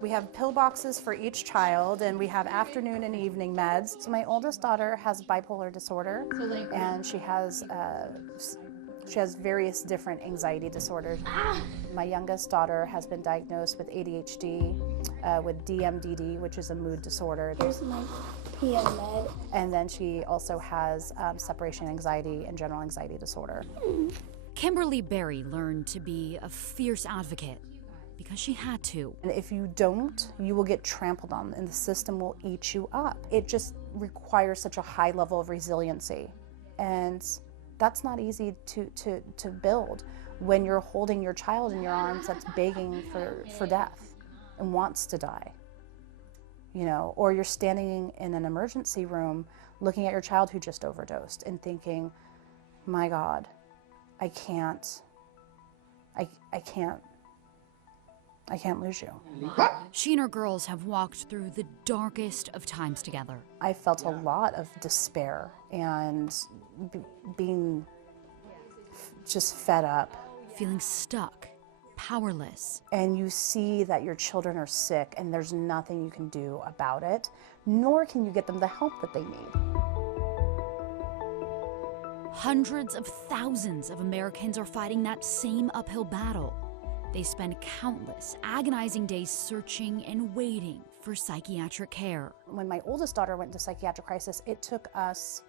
We have pill boxes for each child, and we have afternoon and evening meds. So my oldest daughter has bipolar disorder, and she has various different anxiety disorders. My youngest daughter has been diagnosed with ADHD, with DMDD, which is a mood disorder. Here's my PM med. And then she also has separation anxiety and general anxiety disorder. Kimberly Berry learned to be a fierce advocate because she had to. And if you don't, you will get trampled on, and the system will eat you up. It just requires such a high level of resiliency, and that's not easy to build when you're holding your child in your arms that's begging for death and wants to die, you know, or you're standing in an emergency room looking at your child who just overdosed and thinking, my God, I can't lose you. She and her girls have walked through the darkest of times together. I felt a lot of despair and being just fed up. Feeling stuck, powerless. And you see that your children are sick and there's nothing you can do about it, nor can you get them the help that they need. Hundreds of thousands of Americans are fighting that same uphill battle. They spend countless, agonizing days searching and waiting for psychiatric care. When my oldest daughter went into psychiatric crisis, it took us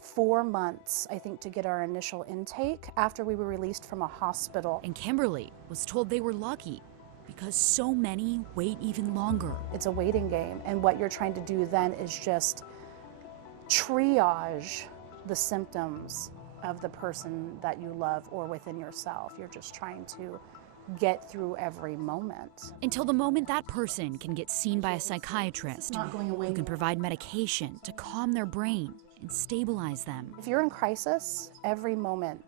4 months, I think, to get our initial intake after we were released from a hospital. And Kimberly was told they were lucky because so many wait even longer. It's a waiting game, and what you're trying to do then is just triage the symptoms of the person that you love or within yourself. You're just trying to get through every moment. Until the moment that person can get seen by a psychiatrist who can provide medication to calm their brain and stabilize them. If you're in crisis, every moment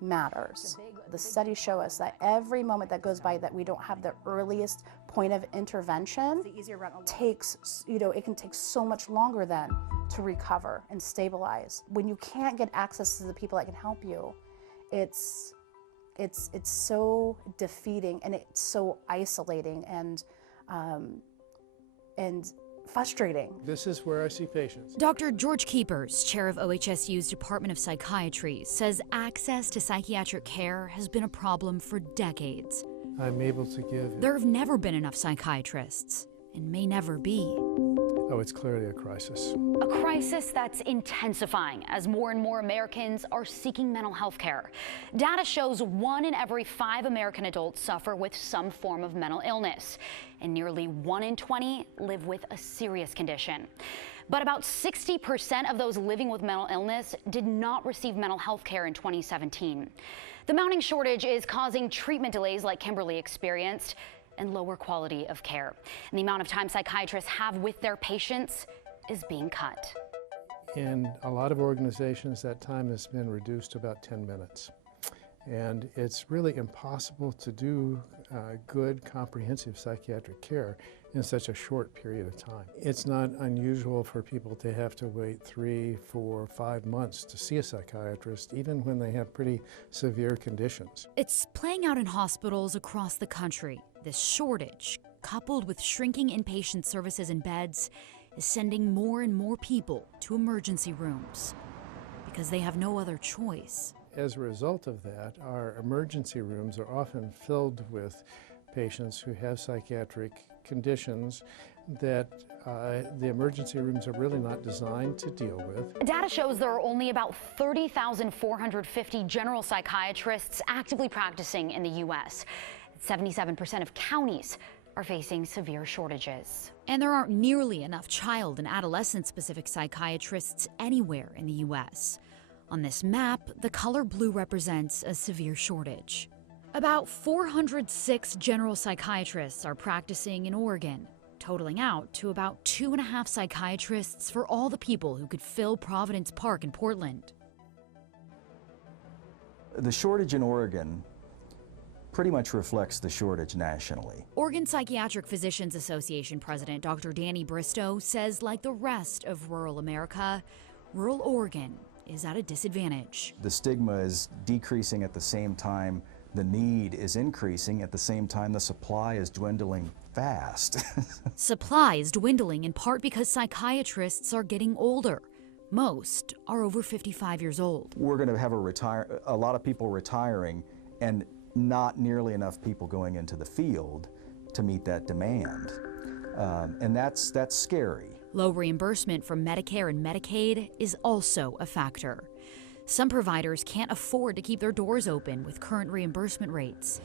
matters. The studies show us that every moment that goes by that we don't have the earliest point of intervention takes, it can take so much longer then to recover and stabilize. When you can't get access to the people that can help you, it's so defeating, and it's so isolating and frustrating. This is where I see patients. Dr. George Keepers, chair of OHSU's Department of Psychiatry, says access to psychiatric care has been a problem for decades. I'm able to give... There have never been enough psychiatrists, and may never be. Oh, it's clearly a crisis. A crisis that's intensifying as more and more Americans are seeking mental health care. Data shows 1 in every 5 American adults suffer with some form of mental illness, and nearly 1 in 20 live with a serious condition. But about 60% of those living with mental illness did not receive mental health care in 2017. The mounting shortage is causing treatment delays like Kimberly experienced, and lower quality of care. And the amount of time psychiatrists have with their patients is being cut. In a lot of organizations, that time has been reduced to about 10 minutes. And it's really impossible to do good, comprehensive psychiatric care in such a short period of time. It's not unusual for people to have to wait 3, 4, 5 months to see a psychiatrist, even when they have pretty severe conditions. It's playing out in hospitals across the country. This shortage, coupled with shrinking inpatient services and beds, is sending more and more people to emergency rooms because they have no other choice. As a result of that, our emergency rooms are often filled with patients who have psychiatric conditions that the emergency rooms are really not designed to deal with. Data shows there are only about 30,450 general psychiatrists actively practicing in the U.S. 77% of counties are facing severe shortages. And there aren't nearly enough child and adolescent-specific psychiatrists anywhere in the U.S. On this map, the color blue represents a severe shortage. About 406 general psychiatrists are practicing in Oregon, totaling out to about 2.5 psychiatrists for all the people who could fill Providence Park in Portland. The shortage in Oregon pretty much reflects the shortage nationally. Oregon Psychiatric Physicians Association President Dr. Danny Bristow says, like the rest of rural America, rural Oregon is at a disadvantage. The stigma is decreasing at the same time the need is increasing. At the same time, the supply is dwindling fast. Supply is dwindling in part because psychiatrists are getting older. Most are over 55 years old. We're going to have a lot of people retiring and not nearly enough people going into the field to meet that demand. And that's scary. Low reimbursement from Medicare and Medicaid is also a factor. Some providers can't afford to keep their doors open with current reimbursement rates.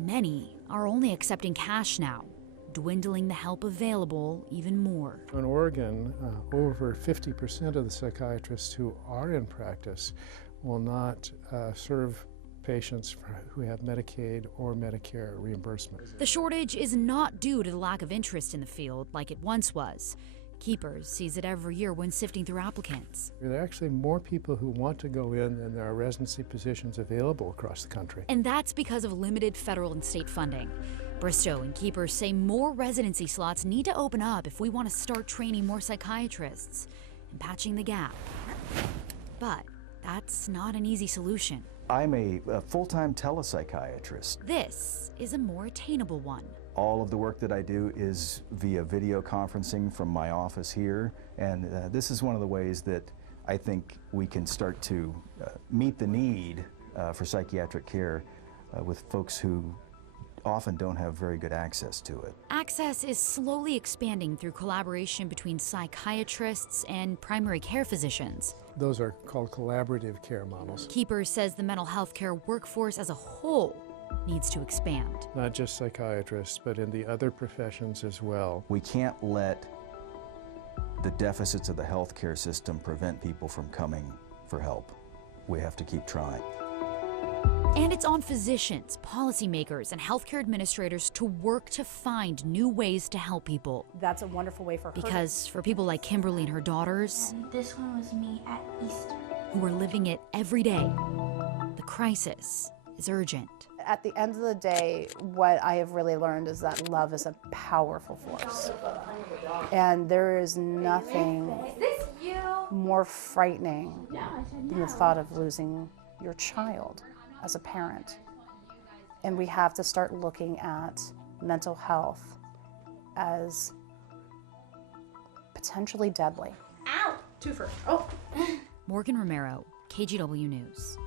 Many are only accepting cash now, dwindling the help available even more. In Oregon, over 50% of the psychiatrists who are in practice will not serve patients who have Medicaid or Medicare reimbursement. The shortage is not due to the lack of interest in the field like it once was. Keepers sees it every year when sifting through applicants. There are actually more people who want to go in than there are residency positions available across the country. And that's because of limited federal and state funding. Bristow and Keepers say more residency slots need to open up if we want to start training more psychiatrists and patching the gap. But that's not an easy solution. I'm a full-time telepsychiatrist. This is a more attainable one. All of the work that I do is via video conferencing from my office here, and this is one of the ways that I think we can start to meet the need for psychiatric care with folks who often don't have very good access to it. Access is slowly expanding through collaboration between psychiatrists and primary care physicians. Those are called collaborative care models. Keepers says the mental health care workforce as a whole needs to expand. Not just psychiatrists, but in the other professions as well. We can't let the deficits of the healthcare system prevent people from coming for help. We have to keep trying. And it's on physicians, policymakers, and healthcare administrators to work to find new ways to help people. That's a wonderful way for her. Because for people like Kimberly and her daughters, And this one was me at Easter. who are living it every day, the crisis is urgent. At the end of the day, what I have really learned is that love is a powerful force. And there is nothing more frightening than the thought of losing your child as a parent. And we have to start looking at mental health as potentially deadly. Ow! Twofer. Oh! Morgan Romero, KGW News.